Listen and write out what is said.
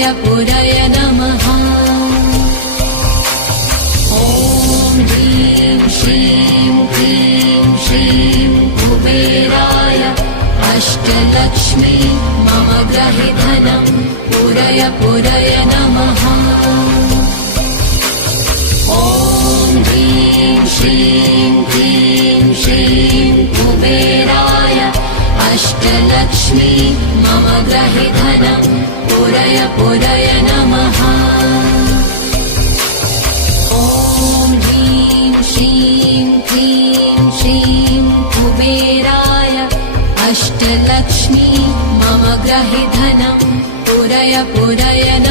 पुरय नमः। ॐ ह्रीं श्रीं क्लीं श्रीं कुबेराय अष्टलक्ष्मी मम गृहे धनं पुरय नमः। ॐ ह्रीं श्रीं क्लीं श्रीं कुबेराय अष्टलक्ष्मी मम गृहे धनं पुरय नमः। ॐ ह्रीं श्रीं क्लीं श्रीं कुबेराय अष्टलक्ष्मी मम गृहे धनं पुरय नमः।